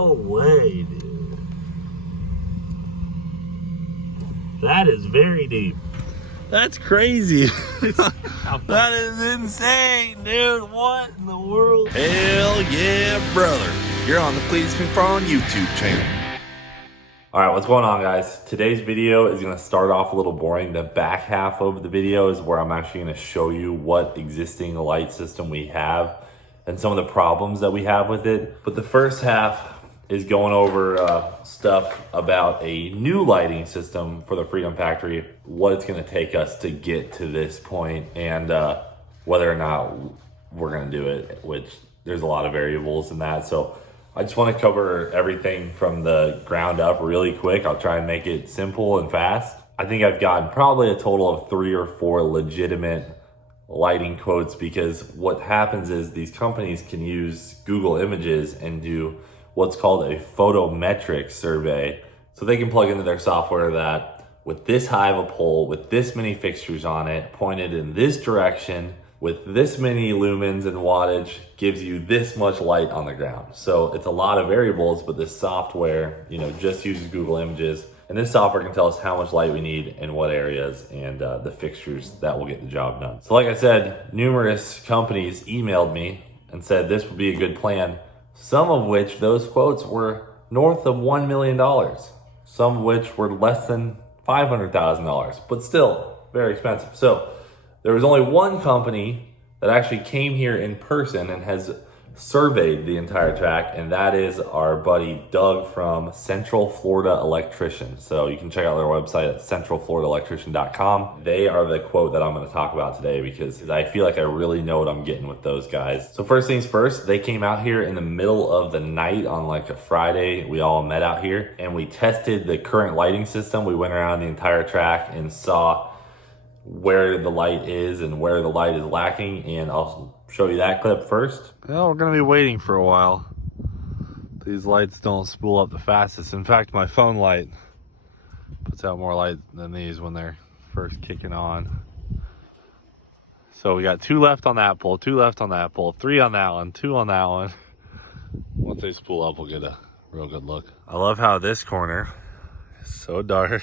No way, dude. That is very deep. That's crazy. That is insane, dude. What in the world? Hell yeah, brother. You're on the Cleetus McFarland YouTube channel. All right, what's going on, guys? Today's video is gonna start off a little boring. The back half of the video is where I'm actually gonna show you what existing light system we have and some of the problems that we have with it. But the first half is going over stuff about a new lighting system for the Freedom Factory, what it's gonna take us to get to this point, and whether or not we're gonna do it, which there's a lot of variables in that. So I just wanna cover everything from the ground up really quick. I'll try and make it simple and fast. I think I've gotten probably a total of 3 or 4 legitimate lighting quotes, because what happens is these companies can use Google Images and do what's called a photometric survey. So they can plug into their software that with this high of a pole, with this many fixtures on it, pointed in this direction, with this many lumens and wattage, gives you this much light on the ground. So it's a lot of variables, but this software, just uses Google Images. And this software can tell us how much light we need in what areas and the fixtures that will get the job done. So like I said, numerous companies emailed me and said this would be a good plan. Some of which, those quotes were north of $1 million. Some of which were less than $500,000, but still very expensive. So there was only one company that actually came here in person and has surveyed the entire track, and that is our buddy Doug from Central Florida Electrician. So you can check out their website at centralfloridaelectrician.com. They are the quote that I'm going to talk about today, because I feel like I really know what I'm getting with those guys. So first things first, they came out here in the middle of the night on like a Friday. We all met out here and we tested the current lighting system. We went around the entire track and saw where the light is and where the light is lacking, and I'll show you that clip first. Well, we're gonna be waiting for a while. These lights don't spool up the fastest. In fact, my phone light puts out more light than these when they're first kicking on. So we got 2 left on that pole, 2 left on that pole, 3 on that one, 2 on that one. Once they spool up, we'll get a real good look. I love how this corner is so dark.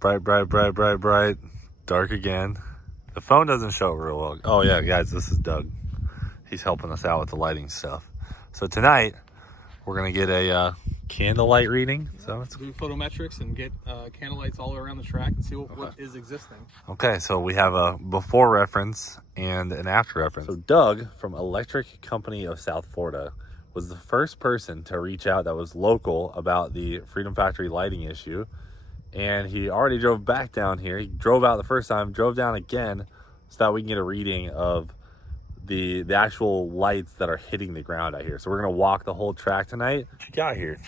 Bright, bright, bright, bright, bright. Dark again. The phone doesn't show it real well. Oh yeah, guys, this is Doug. He's helping us out with the lighting stuff. So tonight, we're gonna get a candlelight reading. So it's do photometrics and get candle lights all around the track and see what is existing. Okay, so we have a before reference and an after reference. So Doug from Electric Company of South Florida was the first person to reach out that was local about the Freedom Factory lighting issue. And he already drove back down here. He drove out the first time, drove down again, so that we can get a reading of the actual lights that are hitting the ground out here. So we're gonna walk the whole track tonight. What you got here?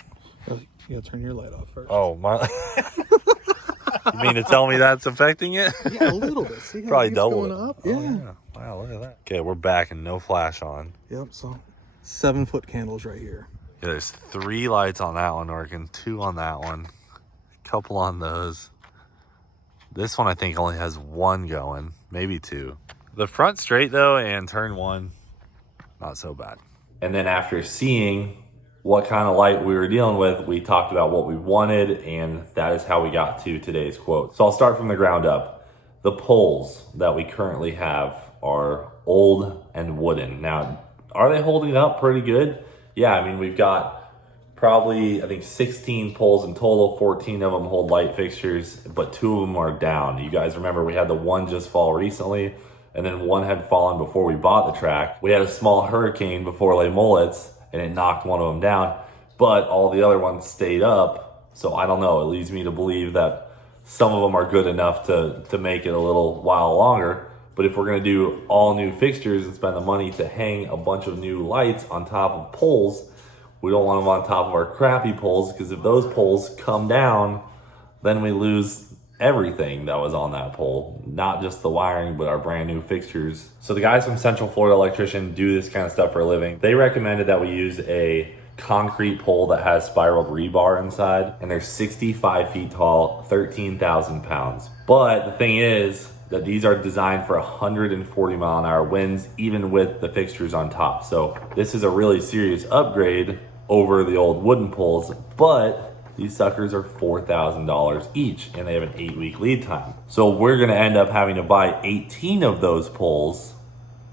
You gotta turn your light off first. Oh my! You mean to tell me that's affecting it? Yeah, a little bit. See how Probably it's double going it. up? Oh, Yeah. Wow, look at that. Okay, we're back and no flash on. Yep. So 7-foot candles right here. Yeah, there's 3 lights on that one working, 2 on that one. Couple on those. This one I think only has 1 going, maybe 2. The front straight though, and turn 1, not so bad. And then after seeing what kind of light we were dealing with, we talked about what we wanted, and that is how we got to today's quote. So I'll start from the ground up. The poles that we currently have are old and wooden. Now, are they holding up pretty good? Yeah, I mean, we've got probably, I think, 16 poles in total. 14 of them hold light fixtures, but 2 of them are down. You guys remember we had the one just fall recently, and then 1 had fallen before we bought the track. We had a small hurricane before Les Mullets, and it knocked one of them down, but all the other ones stayed up. So I don't know, it leads me to believe that some of them are good enough to make it a little while longer. But if we're gonna do all new fixtures and spend the money to hang a bunch of new lights on top of poles, we don't want them on top of our crappy poles, because if those poles come down, then we lose everything that was on that pole, not just the wiring, but our brand new fixtures. So the guys from Central Florida Electrician do this kind of stuff for a living. They recommended that we use a concrete pole that has spiraled rebar inside, and they're 65 feet tall, 13,000 pounds. But the thing is that these are designed for 140 mile an hour winds, even with the fixtures on top. So this is a really serious upgrade over the old wooden poles, but these suckers are $4,000 each and they have an 8-week lead time. So we're gonna end up having to buy 18 of those poles.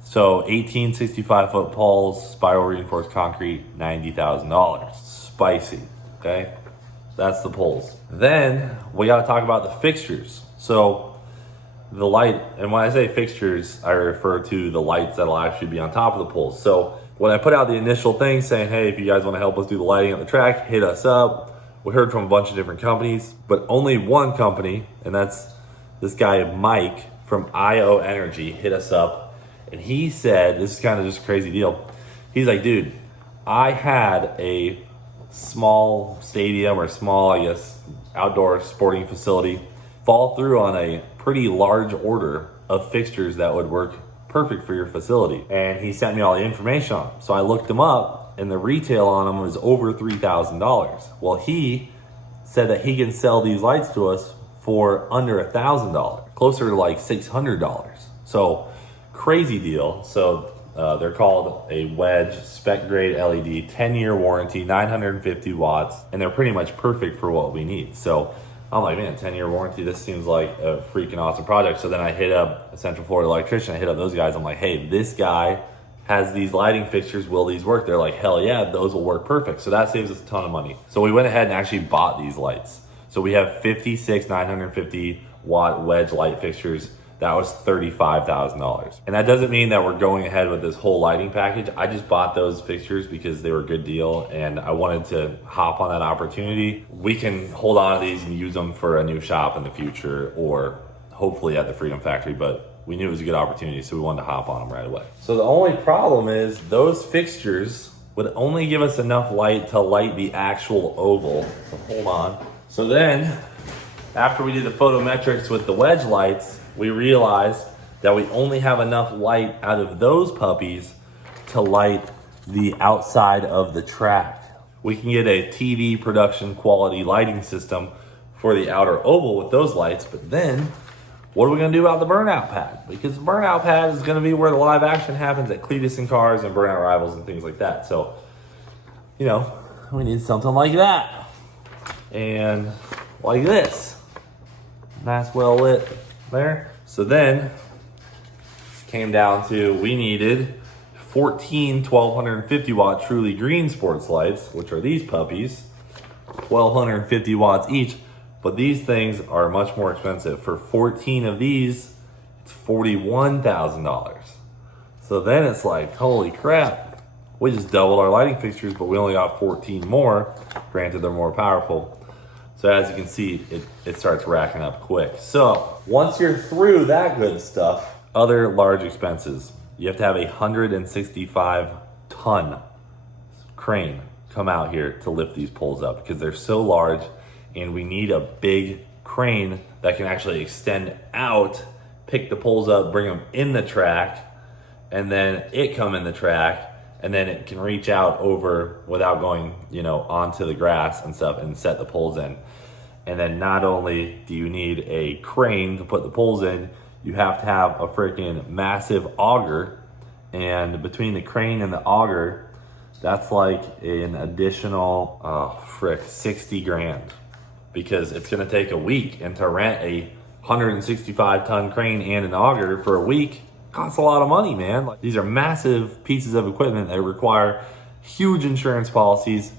So 18 65-foot poles, spiral reinforced concrete, $90,000. Spicy, okay? That's the poles. Then we gotta talk about the fixtures. So the light, and when I say fixtures, I refer to the lights that'll actually be on top of the poles. So when I put out the initial thing saying, hey, if you guys wanna help us do the lighting at the track, hit us up. We heard from a bunch of different companies, but only one company, and that's this guy, Mike from IO Energy, hit us up. And he said, this is kind of just a crazy deal. He's like, dude, I had a small stadium or small, I guess, outdoor sporting facility fall through on a pretty large order of fixtures that would work perfect for your facility. And he sent me all the information on them. So I looked them up and the retail on them was over $3,000. Well, he said that he can sell these lights to us for under $1,000, closer to like $600. So crazy deal. So they're called a wedge spec grade LED, 10-year warranty, 950 watts, and they're pretty much perfect for what we need. So I'm like, man, 10-year warranty, this seems like a freaking awesome project. So then I hit up a Central Florida electrician, I hit up those guys. I'm like, hey, this guy has these lighting fixtures, will these work? They're like, hell yeah, those will work perfect. So that saves us a ton of money. So we went ahead and actually bought these lights. So we have 56 950 watt wedge light fixtures. That was $35,000. And that doesn't mean that we're going ahead with this whole lighting package. I just bought those fixtures because they were a good deal and I wanted to hop on that opportunity. We can hold on to these and use them for a new shop in the future or hopefully at the Freedom Factory, but we knew it was a good opportunity, so we wanted to hop on them right away. So the only problem is those fixtures would only give us enough light to light the actual oval. So hold on. So then, after we did the photometrics with the wedge lights, we realized that we only have enough light out of those puppies to light the outside of the track. We can get a TV production quality lighting system for the outer oval with those lights, but then what are we gonna do about the burnout pad? Because the burnout pad is gonna be where the live action happens at Cleetus and Cars and Burnout Rivals and things like that. So, you know, we need something like that. And like this. Nice, well lit there. So then came down to, we needed 14 1250 watt truly green sports lights, which are these puppies, 1250 watts each. But these things are much more expensive. For 14 of these, it's $41,000. So then it's like, holy crap, we just doubled our lighting fixtures, but we only got 14 more. Granted, they're more powerful. So as you can see, it starts racking up quick. So once you're through that good stuff, other large expenses. You have to have a 165-ton crane come out here to lift these poles up because they're so large, and we need a big crane that can actually extend out, pick the poles up, bring them in the track, and then it come in the track, and then it can reach out over without going, you know, onto the grass and stuff and set the poles in. And then not only do you need a crane to put the poles in, you have to have a freaking massive auger. And between the crane and the auger, that's like an additional, 60 grand. Because it's gonna take a week, and to rent a 165-ton crane and an auger for a week costs a lot of money, man. Like, these are massive pieces of equipment that require huge insurance policies,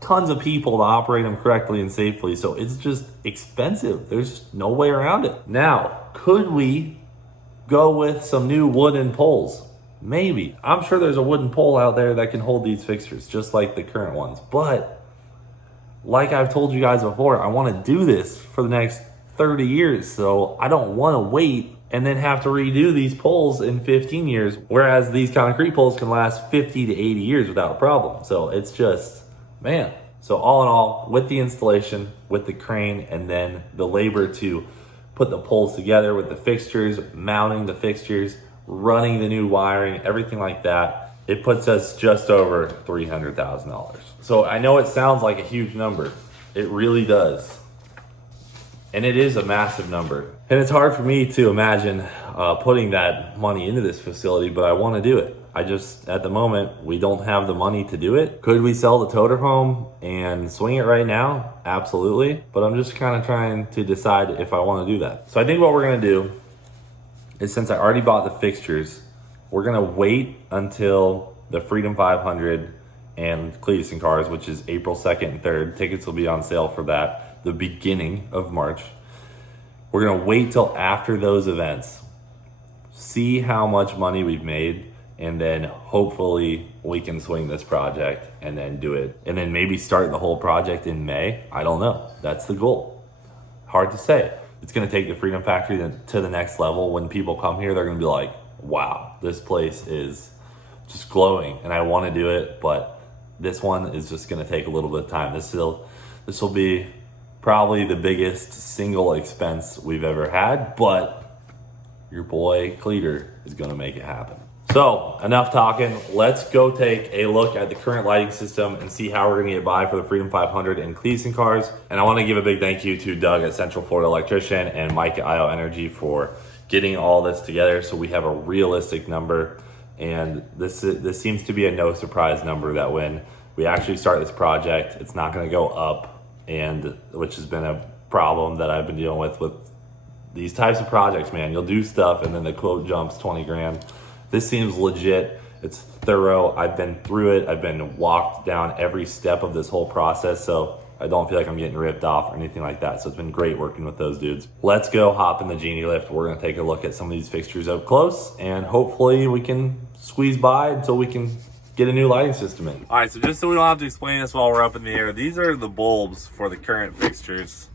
tons of people to operate them correctly and safely. So it's just expensive. There's no way around it. Now, could we go with some new wooden poles? Maybe. I'm sure there's a wooden pole out there that can hold these fixtures, just like the current ones. But like I've told you guys before, I want to do this for the next 30 years. So I don't want to wait and then have to redo these poles in 15 years. Whereas these concrete poles can last 50 to 80 years without a problem. So it's just, man. So all in all, with the installation, with the crane, and then the labor to put the poles together with the fixtures, mounting the fixtures, running the new wiring, everything like that, it puts us just over $300,000. So I know it sounds like a huge number. It really does. And it is a massive number. And it's hard for me to imagine putting that money into this facility, but I want to do it. I just, at the moment, we don't have the money to do it. Could we sell the toter home and swing it right now? Absolutely. But I'm just kind of trying to decide if I want to do that. So I think what we're going to do is, since I already bought the fixtures, we're going to wait until the Freedom 500 and Cleetus Cars, which is April 2nd and 3rd. Tickets will be on sale for that, the beginning of March. We're going to wait till after those events, see how much money we've made, and then hopefully we can swing this project and then do it. And then maybe start the whole project in May. I don't know. That's the goal. Hard to say. It's going to take the Freedom Factory to the next level. When people come here, they're going to be like, wow, this place is just glowing. And I want to do it, but this one is just going to take a little bit of time. This will be probably the biggest single expense we've ever had, but your boy Cleeter is going to make it happen. So enough talking. Let's go take a look at the current lighting system and see how we're going to get by for the Freedom 500 and Cleetus Cars. And I want to give a big thank you to Doug at Central Florida Electrician and Mike at IO Energy for getting all this together so we have a realistic number. And this seems to be a no surprise number, that when we actually start this project, it's not going to go up, and which has been a problem that I've been dealing with these types of projects, man. You'll do stuff and then the quote jumps 20 grand. This seems legit. It's thorough. I've been through it. I've been walked down every step of this whole process, so I don't feel like I'm getting ripped off or anything like that. So it's been great working with those dudes. Let's go hop in the Genie lift. We're gonna take a look at some of these fixtures up close, and hopefully we can squeeze by until we can get a new lighting system in. All right, so just so we don't have to explain this while we're up in the air, these are the bulbs for the current fixtures.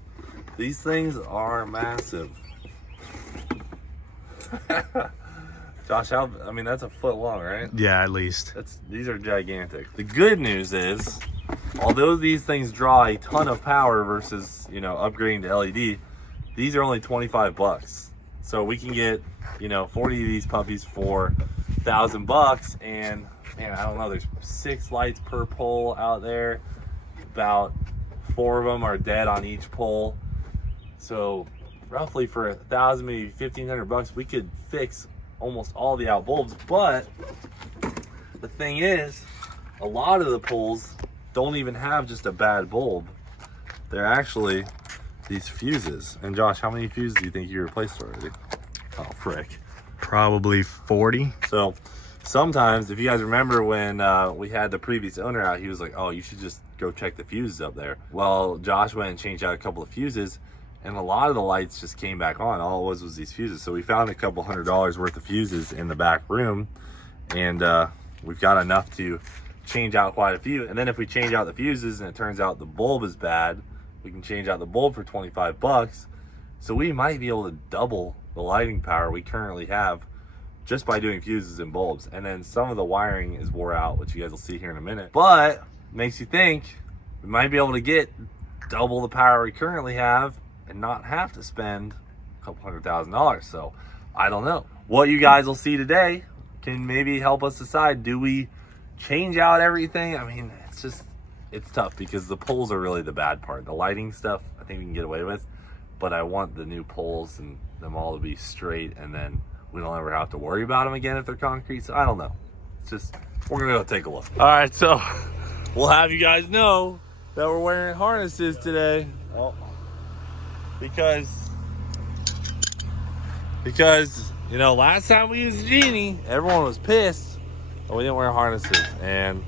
These things are massive. Josh, I mean, that's a foot long, right? Yeah, at least. These are gigantic. The good news is, although these things draw a ton of power versus, upgrading to LED, these are only 25 bucks. So we can get, 40 of these puppies for $1,000, and man, I don't know, there's 6 lights per pole out there. About 4 of them are dead on each pole. So roughly for $1,000, maybe $1,500, we could fix almost all the out bulbs. But the thing is, a lot of the poles don't even have just a bad bulb. They're actually these fuses. And Josh, how many fuses do you think you replaced already? Oh, frick. Probably 40. So sometimes, if you guys remember when we had the previous owner out, he was like, oh, you should just go check the fuses up there. Well, Josh went and changed out a couple of fuses, and a lot of the lights just came back on. All it was these fuses. So we found a couple $100 worth of fuses in the back room, and we've got enough to change out quite a few. And then if we change out the fuses and it turns out the bulb is bad, we can change out the bulb for 25 bucks. So we might be able to double the lighting power we currently have just by doing fuses and bulbs. And then some of the wiring is wore out, which you guys will see here in a minute. But makes you think we might be able to get double the power we currently have and not have to spend a couple $100,000. So I don't know. What you guys will see today can maybe help us decide, do we change out everything? I mean, it's tough because the poles are really the bad part. The lighting stuff, I think we can get away with, but I want the new poles and them all to be straight, and then we don't ever have to worry about them again if they're concrete. So I don't know. It's just, we're gonna go take a look. All right, so we'll have you guys know that we're wearing harnesses today. Well, because last time we used the Genie, everyone was pissed that we didn't wear harnesses, and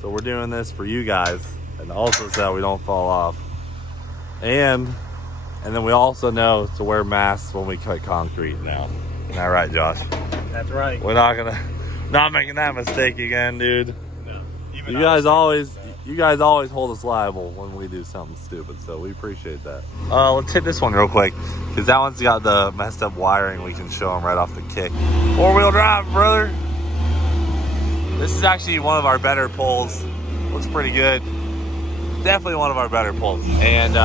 so we're doing this for you guys, and also so that we don't fall off, and then we also know to wear masks when we cut concrete now. Isn't that right, Josh? That's right. We're not making that mistake again, dude. No. You guys always hold us liable when we do something stupid, so we appreciate that. Let's hit this one real quick, because that one's got the messed up wiring. We can show them right off the kick. 4-wheel drive, brother. This is actually one of our better poles. Looks pretty good. Definitely one of our better poles. And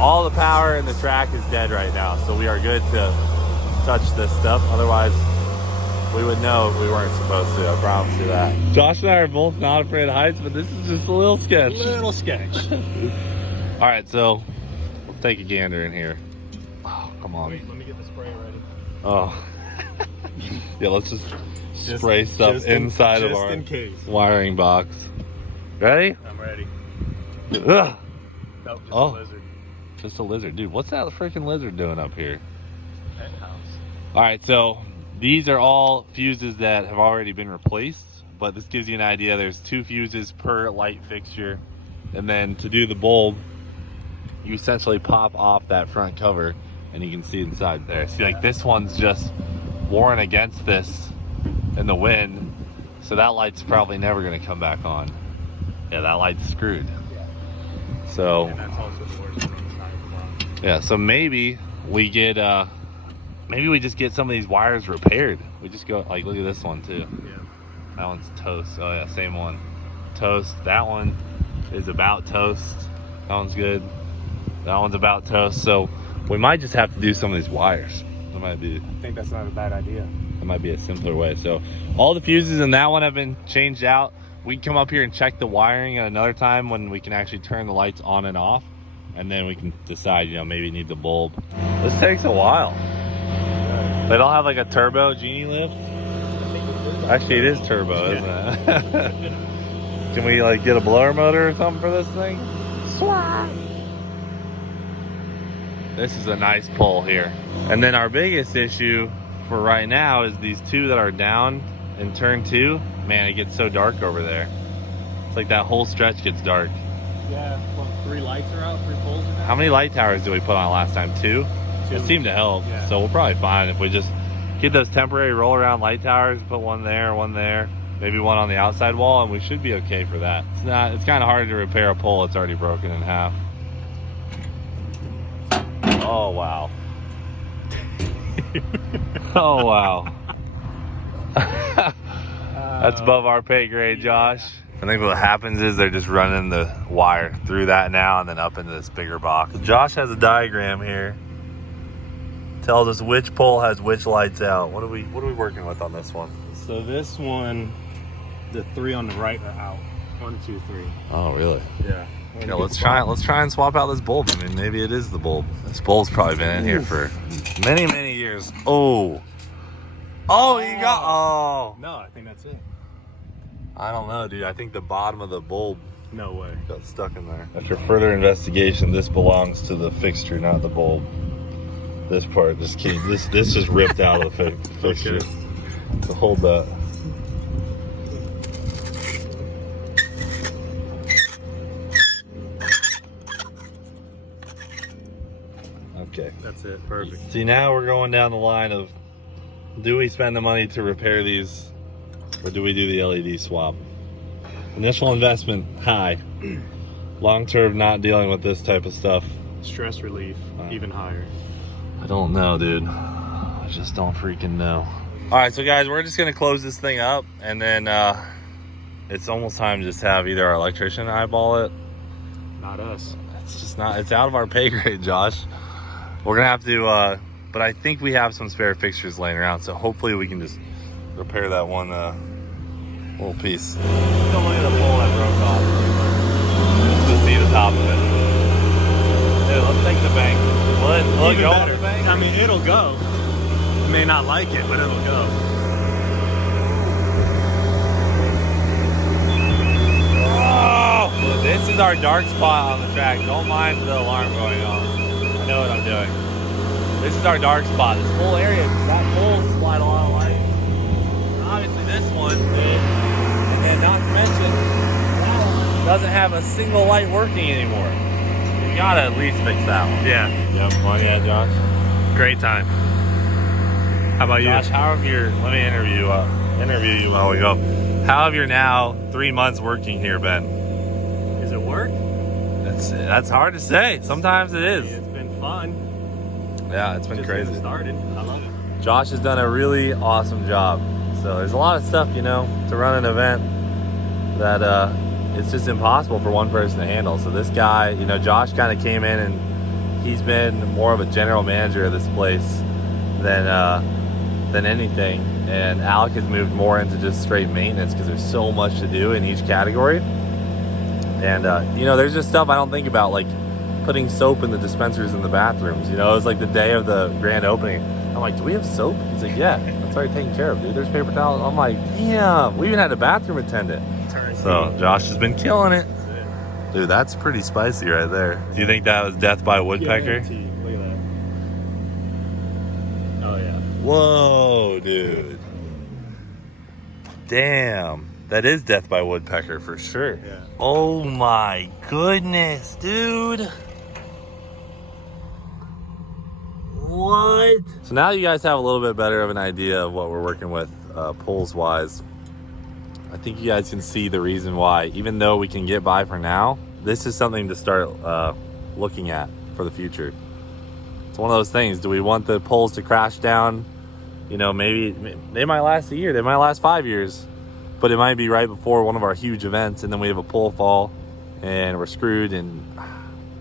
all the power in the track is dead right now, so we are good to touch this stuff. Otherwise, we would know if we weren't supposed to. I promise you that. Josh and I are both not afraid of heights, but this is just a little sketch. Little sketch. All right, so we'll take a gander in here. Oh, come on. Wait, let me get the spray ready. Oh. Yeah, let's just spray stuff inside of our wiring box. Ready? I'm ready. Ugh. Nope, just Oh. a lizard. Just a lizard. Dude, what's that freaking lizard doing up here? Pet house. Alright, so these are all fuses that have already been replaced, but this gives you an idea. There's 2 fuses per light fixture. And then to do the bulb, you essentially pop off that front cover and you can see inside there. See, like this one's just worn against this in the wind, so that light's probably never going to come back on. Yeah, that light's screwed. So And that's also the worst thing inside the box. yeah, so maybe we get maybe we just get some of these wires repaired. We just go, like, look at this one too. Yeah. That one's toast. Oh yeah, same one. Toast. That one is about toast. That one's good. That one's about toast. So we might just have to do some of these wires. That might be, I think that's not a bad idea. that might be a simpler way. So all the fuses in that one have been changed out. We can come up here and check the wiring at another time when we can actually turn the lights on and off, and then we can decide, you know, maybe need the bulb. This takes a while. They don't have like a turbo genie lift. Actually, it is turbo, isn't it? Can we like get a blower motor or something for this thing? Swat. This is a nice pull here. And then our biggest issue for right now is these 2 that are down in turn 2. Man, it gets so dark over there. It's like that whole stretch gets dark. Yeah, well, 3 lights are out, 3 poles are out. How many light towers did we put on last time? 2? 2. It seemed to help. Yeah. So we'll probably find if we just get those temporary roll around light towers, put one there, maybe one on the outside wall, and we should be okay for that. It's kind of hard to repair a pole that's already broken in half. Oh wow. Oh wow. That's above our pay grade, Josh. I think what happens is they're just running the wire through that now and then up into this bigger box. Josh has a diagram here. Tells us which pole has which lights out. What are we working with on this one? So this one, the 3 on the right are out. 1, 2, 3. Oh really? Yeah. Yeah, let's try and swap out this bulb. I mean, maybe it is the bulb. This bulb's probably been in here for many years. Oh, you got, oh. No, I think that's it. I don't know, dude. I think the bottom of the bulb No way. got stuck in there. After further investigation, this belongs to the fixture, not the bulb. This part, this key, this just ripped out of the fixture. So hold that. Okay. That's it. Perfect. See, now we're going down the line of, do we spend the money to repair these, or do we do the LED swap? Initial investment, high. Long term, not dealing with this type of stuff. Stress relief, even higher. I don't know, dude. I just don't freaking know. All right, so guys, we're just gonna close this thing up, and then it's almost time to just have either our electrician eyeball it. Not us. It's just not, it's out of our pay grade, Josh. We're gonna have to, but I think we have some spare fixtures laying around, so hopefully we can just repair that one little piece. Don't look at the pole that broke off. Just to see the top of it. Dude, let's take the bank. Will it go on the bank? I mean, it'll go. You may not like it, but it'll go. Oh! This is our dark spot on the track. Don't mind the alarm going off. I know what I'm doing. This is our dark spot. This whole area, that pole supplied a lot of light. And obviously this one did. And then not to mention, that one doesn't have a single light working anymore. You gotta at least fix that one. Yeah. Yep, well, yeah, Josh. Great time. How about Josh, how have your, let me interview you while we go. How have your now 3 months working here been? you? Is it work? That's hard to say. Sometimes it is. It's been fun. Yeah, it's been Just crazy. getting started. I love it. Josh has done a really awesome job. So there's a lot of stuff, you know, to run an event that it's just impossible for one person to handle. So this guy, you know, Josh kind of came in and he's been more of a general manager of this place than anything. And Alec has moved more into just straight maintenance because there's so much to do in each category. And you know, there's just stuff I don't think about, like putting soap in the dispensers in the bathrooms. You know, it was like the day of the grand opening. I'm like, do we have soap? He's like, yeah, that's already taken care of, dude. There's paper towels. I'm like, damn, we even had a bathroom attendant. So Josh has been killing it. Dude, that's pretty spicy right there. Do you think that was death by woodpecker? Guaranteed. Look at that. Oh, yeah. Whoa, dude. Damn. That is death by woodpecker for sure. Yeah. Oh my goodness, dude. What? So now you guys have a little bit better of an idea of what we're working with pulls wise. I think you guys can see the reason why, even though we can get by for now, this is something to start looking at for the future. It's one of those things. Do we want the poles to crash down? You know, maybe they might last a year, they might last 5 years, but it might be right before one of our huge events, and then we have a pole fall and we're screwed, and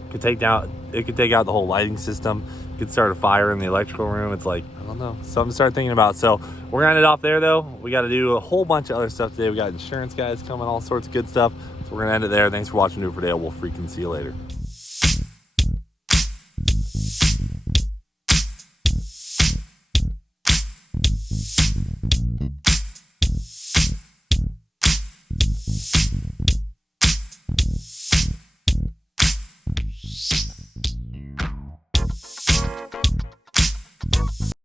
it could take out the whole lighting system. It could start a fire in the electrical room. It's like, I don't know, something to start thinking about. So we're gonna end it off there though. We got to do a whole bunch of other stuff today. We got insurance guys coming, all sorts of good stuff. So we're gonna end it there. Thanks for watching. Do it for Dale. We'll freaking see you later.